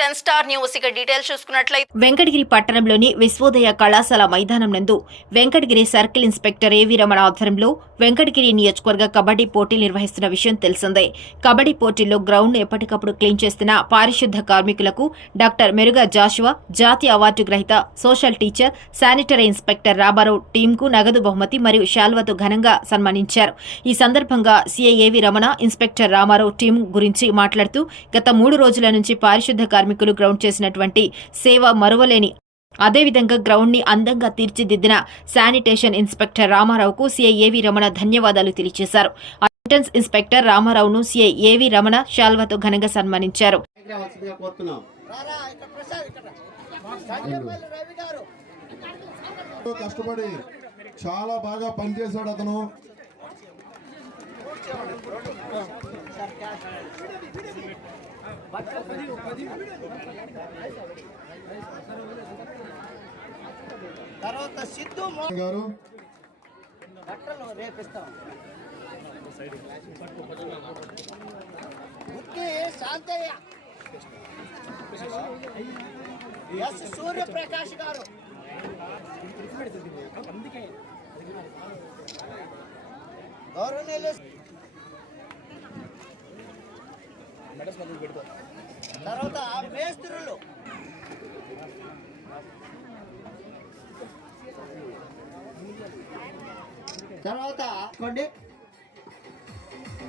Ten star news. ఇక details చూసుకున్నట్లయితే వెంకటగిరి పట్టణంలోని విశ్వోదయ కళాశాల మైదానం నందు వెంకటగిరి సర్కిల్ ఇన్స్పెక్టర్ ఏవి రమణ ఆధ్వర్యంలో వెంకటగిరి నియోజకవర్గ కబడ్డీ పోటీలు నిర్వహిస్తున్న విషయం తెలిసిందే. కబడ్డీ పోటీల్లో గ్రౌండ్ ఎప్పటికప్పుడు క్లీన్ చేస్తున్న పారిశుద్ధ కార్మికులకు డాక్టర్ మెరుగా జాషువా జాతీయ అవార్డు గ్రహీత social teacher sanitary inspector Ramarao టీంకు నగదు బహుమతి మరియు శాల్వతో ఘనంగా సన్మానించారు. ఈ సందర్భంగా సీఐ ఏవి రమణ ఇన్స్పెక్టర్ రామారావు టీం గురించి మాట్లాడుతూ గత మూడు రోజుల నుంచి పారిశుద్ధ కార్మికులు గ్రౌండ్ చేసినటువంటి సేవ మరువలేని అదేవిధంగా గ్రౌండ్ని అందంగా తీర్చిదిద్దిన శానిటేషన్ ఇన్స్పెక్టర్ రామారావుకు సీఐ ఏవి రమణ ధన్యవాదాలు తెలియజేశారు. అటెండెన్స్ ఇన్స్పెక్టర్ రామారావును సీఐ ఏవి రమణ శాల్వతో ఘనంగా సన్మానించారు. రావాల్సిందిగా కోరుతున్నాం. ఎంతో కష్టపడి చాలా బాగా పనిచేశాడు అతను. తర్వాత సిద్ధు గారు. బట్టలు రేపిస్తాం. శాంతయ్య. ఎస్ సూర్యప్రకాష్ గారు. గౌరవనీయులు తర్వాత మేస్త్రులు. తర్వాత కొండి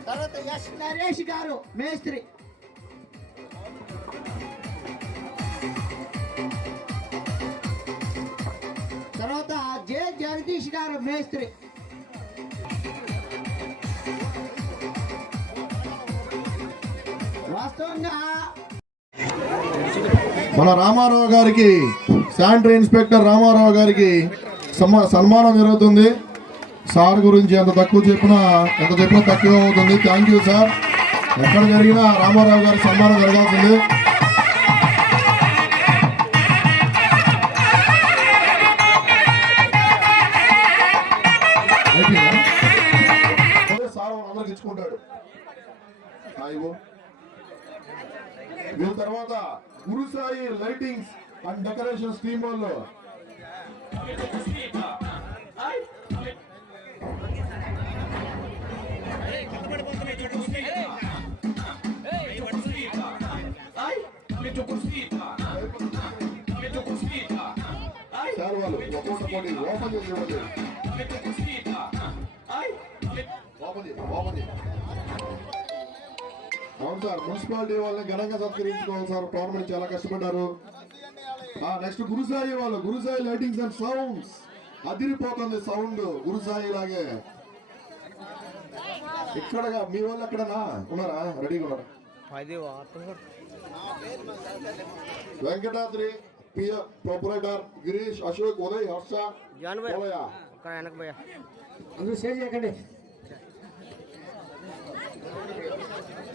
తర్వాత ఎస్ నరేష్ గారు మేస్త్రి. తర్వాత జే జగదీష్ గారు మేస్త్రి. మన రామారావు గారికి శానిటరీ ఇన్స్పెక్టర్ రామారావు గారికి సన్మానం జరుగుతుంది. సార్ గురించి ఎంత తక్కువ చెప్పినా ఎంత చెప్పినా తక్కువ అవుతుంది. థ్యాంక్ యూ సార్ ఎక్కడ జరిగినా రామారావు గారికి సన్మానం జరగాల్సింది. సార్ వాళ్ళందరికి ఇచ్చుకుంటాడు. దీని తర్వాత Gurusai lightings and decoration scheme వాళ్ళు సార్ వాళ్ళు ఒక్కొక్క ఓపెన్ చేసి ఇవ్వండి అవును సార్ మున్సిపాలిటీ వాళ్ళని ఘనంగా సత్కరించుకోవాలి సార్. టోర్నమెంట్ చాలా కష్టపడ్డారు. నెక్స్ట్ గురుసాయి వాళ్ళు గురుసాయి లైటింగ్స్ అండ్ సౌండ్స్. అదిరిపోతుంది సౌండ్ గురుసాయి లాగే ఇక్కడగా మీ వాళ్ళు ఎక్కడనా ఉన్నారా? రెడీగా ఉన్నారా? వెంకటాద్రి ప్రొపరేటర్ గిరీష్ అశోక్ ఉదయ్ హర్ష. అందరూ చేయకండి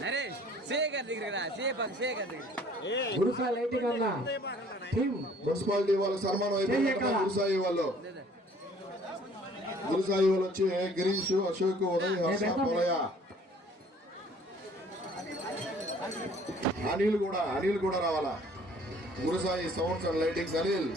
నరేష్. సేగర్ దగ్గర రా సే పక్క సేగర్ దగ్గర గురుసా లైటింగ్ అన్న టీమ్. మున్సిపాలిటీ వాళ్ళకి సన్మానం అయిపోయింది? గురుసాయి వాళ్ళు గురుసాయి వాళ్ళు వచ్చి గిరీష్ అశోక్ ఉదయ్ హర్ష పెడతాం. పోలయ్య. అనిల్ కూడా అనిల్ కూడా రావాలా? Gurusai sounds and lightings Anil.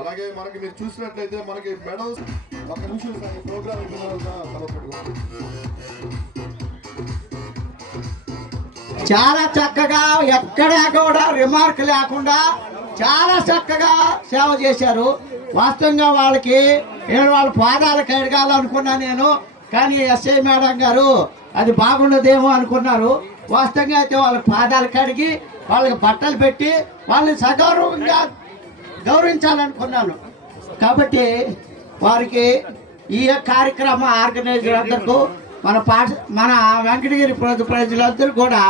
అలాగే మనకి మీరు చూసినట్లయితే మనకి మెడల్స్ ఒక నిమిషం ప్రోగ్రామ్ చాలా చక్కగా ఎక్కడా కూడా రిమార్క్ లేకుండా చాలా చక్కగా సేవ చేశారు. వాస్తవంగా వాళ్ళకి నేను వాళ్ళ పాదాలకు ఎడగాలనుకున్నా నేను. కానీ ఎస్ఐ మేడం గారు అది బాగుండదేమో అనుకున్నారు. వాస్తవంగా అయితే వాళ్ళ పాదాలు కడిగి వాళ్ళకి బట్టలు పెట్టి వాళ్ళని సగౌరవంగా గౌరవించాలనుకున్నాను. కాబట్టి వారికి ఈ కార్యక్రమ ఆర్గనైజర్ అందరికీ మన పాఠ మన వెంకటగిరి ప్రజలందరూ కూడా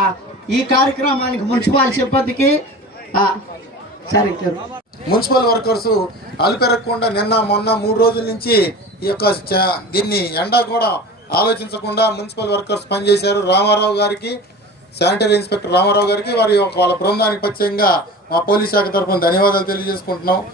ఈ కార్యక్రమానికి మున్సిపాలిటీ సిబ్బందికి సరే మున్సిపల్ వర్కర్స్ అలిపెరగకుండా నిన్న మొన్న మూడు రోజుల నుంచి ఈ యొక్క చ- దీన్ని ఎండ కూడా ఆలోచించకుండా మున్సిపల్ వర్కర్స్ పనిచేశారు. రామారావు గారికి శానిటరీ ఇన్స్పెక్టర్ రామారావు గారికి వారి యొక్క వాళ్ళ బృందానికి ప్రత్యేకంగా మా పోలీస్ శాఖ తరఫున ధన్యవాదాలు తెలియజేసుకుంటున్నాం.